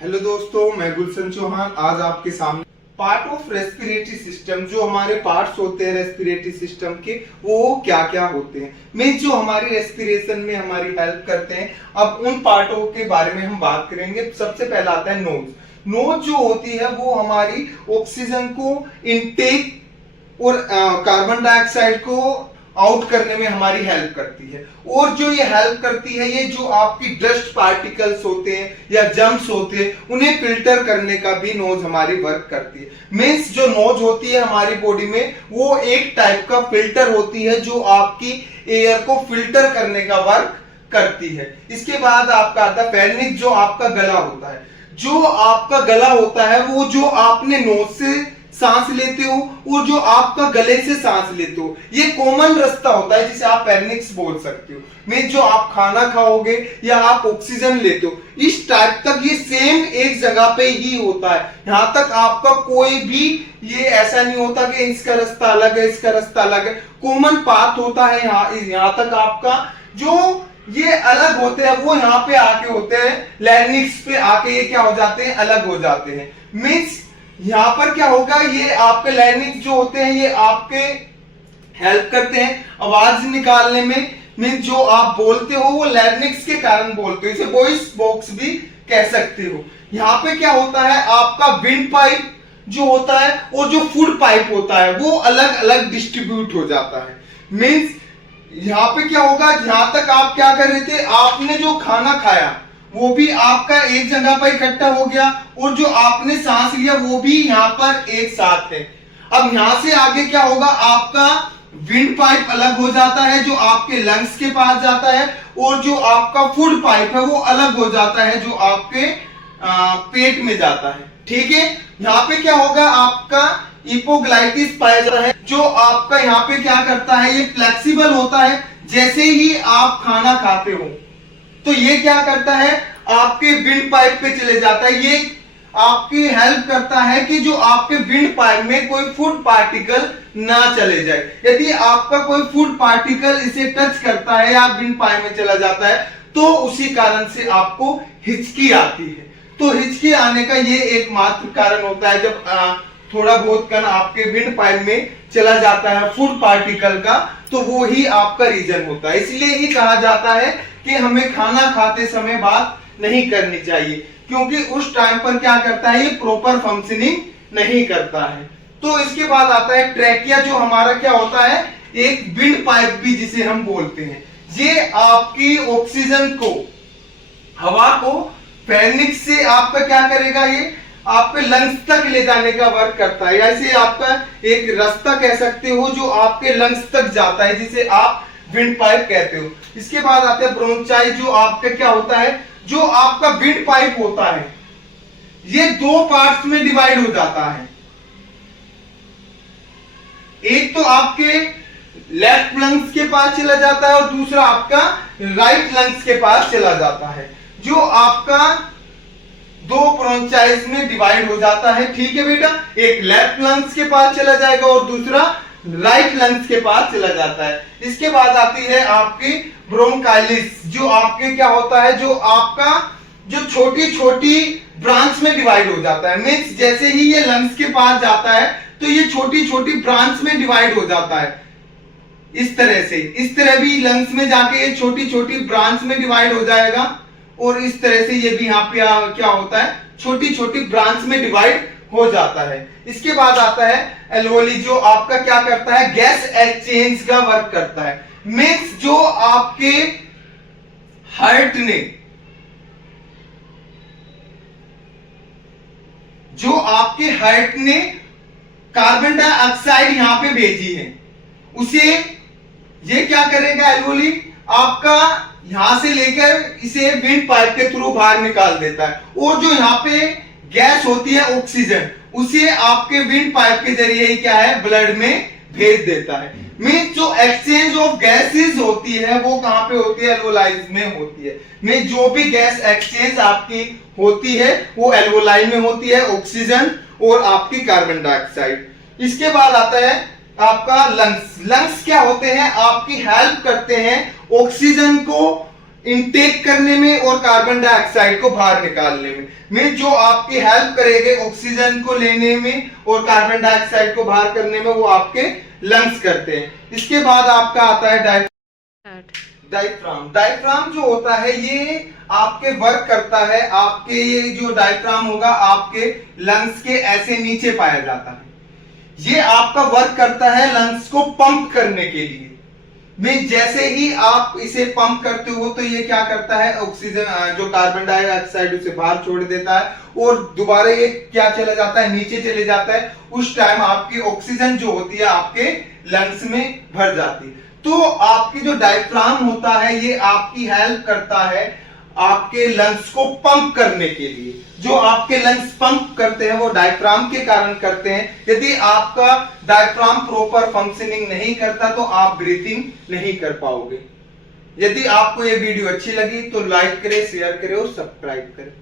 Hello दोस्तों, मैं गुलशन चौहान आज आपके सामने पार्ट ऑफ रेस्पिरेटरी सिस्टम, जो हमारे पार्ट्स होते हैं रेस्पिरेटरी सिस्टम के, वो क्या क्या होते हैं, मीन्स जो हमारी रेस्पिरेशन में हमारी हेल्प करते हैं। अब उन पार्टों के बारे में हम बात करेंगे। सबसे पहला आता है नोज। नोज जो होती है वो हमारी ऑक्सीजन को इनटेक और कार्बन डाइऑक्साइड को आउट करने में हमारी हेल्प करती है। और जो ये हेल्प करती है, ये जो आपकी डस्ट पार्टिकल्स होते हैं या जम्स होते हैं, उन्हें फिल्टर करने का भी नोज हमारी वर्क करती है। मीन्स जो नोज होती है हमारी बॉडी में, वो एक टाइप का फिल्टर होती है जो आपकी एयर को फिल्टर करने का वर्क करती है। इसके बाद आपका आता है फेरिंक्स, जो आपका गला होता है। जो आपका गला होता है वो जो आपने नोज से सांस लेते हो और जो आपका गले से सांस लेते हो, ये कॉमन रास्ता होता है जिसे आप फेरिंक्स बोल सकते हो। मीन जो आप खाना खाओगे या आप ऑक्सीजन लेते हो, इस टाइप तक ये सेम एक जगह पे ही होता है। यहां तक आपका कोई भी ये ऐसा नहीं होता कि इसका रास्ता अलग है, इसका रास्ता अलग है। कॉमन पाथ होता है। यहाँ तक आपका जो ये अलग होते हैं वो यहाँ पे आके होते हैं, लैरिंक्स पे आके ये क्या हो जाते हैं, अलग हो जाते हैं। मीन्स यहां पर क्या होगा, ये आपके लैरिंक्स जो होते हैं ये आपके हेल्प करते हैं आवाज निकालने में। मीन जो आप बोलते हो वो लैरिंक्स के कारण बोलते हो, इसे वॉइस बॉक्स भी कह सकते हो। यहाँ पे क्या होता है, आपका विंड पाइप जो होता है और जो फूड पाइप होता है वो अलग अलग डिस्ट्रीब्यूट हो जाता है। मीन्स यहाँ पे क्या होगा, जहां तक आप क्या कर रहे थे, आपने जो खाना खाया वो भी आपका एक जगह पर इकट्ठा हो गया और जो आपने सांस लिया वो भी यहाँ पर एक साथ है। अब यहां से आगे क्या होगा, आपका विंड पाइप अलग हो जाता है जो आपके लंग्स के पास जाता है, और जो आपका फूड पाइप है वो अलग हो जाता है जो आपके पेट में जाता है। ठीक है, यहाँ पे क्या होगा, आपका इपोग्लाइटिस पाया जाता है, जो आपका यहाँ पे क्या करता है, ये फ्लेक्सिबल होता है। जैसे ही आप खाना खाते हो तो ये क्या करता है, आपके विंड पाइप पे चले जाता है। ये आपकी हेल्प करता है कि जो आपके विंड पाइप में कोई फूड पार्टिकल ना चले जाए। यदि आपका कोई फूड पार्टिकल इसे टच करता है या विंड पाइप में चला जाता है तो उसी कारण से आपको हिचकी आती है। तो हिचकी आने का ये एकमात्र कारण होता है, जब थोड़ा बहुत कण आपके विंड पाइप में चला जाता है फूड पार्टिकल का, तो वो ही आपका रीजन होता है। इसलिए ही कहा जाता है कि हमें खाना खाते समय बात नहीं करनी चाहिए, क्योंकि उस टाइम पर क्या करता है, ये प्रॉपर फंक्शनिंग नहीं करता है। तो इसके बाद आता है ट्रैकिया, जो हमारा क्या होता है, एक विंड पाइप भी जिसे हम बोलते हैं। ये आपकी ऑक्सीजन को, हवा को फेरिंक्स से आपका क्या करेगा, ये आपके लंग्स तक ले जाने का वर्क करता है। ऐसे आपका एक रास्ता कह सकते हो जो आपके लंग्स तक जाता है, जिसे आप विंड पाइप कहते हो। इसके बाद आते हैं ब्रोंचाई, जो आपका क्या होता है, जो आपका विंड पाइप होता है ये दो पार्ट्स में डिवाइड हो जाता है। एक तो आपके लेफ्ट लंग्स के पास चला जाता है और दूसरा आपका राइट लंग्स के पास चला जाता है, जो आपका दो ब्रोंचाइज में डिवाइड हो जाता है। ठीक है बेटा, एक लेफ्ट लंग्स के पास चला जाएगा और दूसरा राइट लंग्स के पास चला जाता है। इसके बाद आती है आपकी ब्रोंकाइलिस, जो आपके क्या होता है, जो आपका जो छोटी छोटी ब्रांच में डिवाइड हो जाता है। मीन्स जैसे ही ये लंग्स के पास जाता है तो ये छोटी छोटी ब्रांच में डिवाइड हो जाता है। इस तरह से, इस तरह भी लंग्स में जाके ये छोटी छोटी ब्रांच में डिवाइड हो जाएगा, और इस तरह से ये भी यहाँ पे क्या होता है, छोटी छोटी ब्रांच में डिवाइड हो जाता है। इसके बाद आता है एल्वोली, जो आपका क्या करता है, गैस एक्सचेंज का वर्क करता है। मीन्स जो आपके हार्ट ने, जो आपके हार्ट ने कार्बन डाइऑक्साइड यहां पे भेजी है, उसे ये क्या करेगा एल्वोली, आपका यहां से लेकर इसे विंड पाइप के थ्रू बाहर निकाल देता है, और जो यहाँ पे गैस होती है ऑक्सीजन, उसे आपके विंड पाइप के जरिए ही क्या है, ब्लड में भेज देता है। मीन जो एक्सचेंज ऑफ गैसेस होती है वो कहां पे होती है, एल्वोलाई में होती है। मीन जो भी गैस एक्सचेंज आपकी होती है वो एल्वोलाई में होती है, ऑक्सीजन और आपकी कार्बन डाइऑक्साइड। इसके बाद आता है आपका लंग्स। लंग्स क्या होते हैं, आपकी हेल्प करते हैं ऑक्सीजन को इनटेक करने में और कार्बन डाइऑक्साइड को बाहर निकालने में जो आपकी हेल्प करेंगे ऑक्सीजन को लेने में और कार्बन डाइऑक्साइड को बाहर करने में, वो आपके लंग्स करते हैं। इसके बाद आपका आता है डायफ्राम। डायफ्राम जो होता है ये आपके वर्क करता है, आपके ये जो डायफ्राम होगा आपके लंग्स के ऐसे नीचे पाया जाता है। ये आपका वर्क करता है लंग्स को पंप करने के लिए। में जैसे ही आप इसे पंप करते हो तो ये क्या करता है, ऑक्सीजन जो कार्बन डाइऑक्साइड उसे बाहर छोड़ देता है और दोबारा ये क्या चला जाता है, नीचे चले जाता है। उस टाइम आपकी ऑक्सीजन जो होती है आपके लंग्स में भर जाती है। तो आपकी जो डायफ्राम होता है ये आपकी हेल्प करता है आपके लंग्स को पंप करने के लिए। जो आपके लंग्स पंप करते हैं वो डायफ्राम के कारण करते हैं। यदि आपका डायफ्राम प्रॉपर फंक्शनिंग नहीं करता तो आप ब्रीथिंग नहीं कर पाओगे। यदि आपको ये वीडियो अच्छी लगी तो लाइक करें, शेयर करें और सब्सक्राइब करें।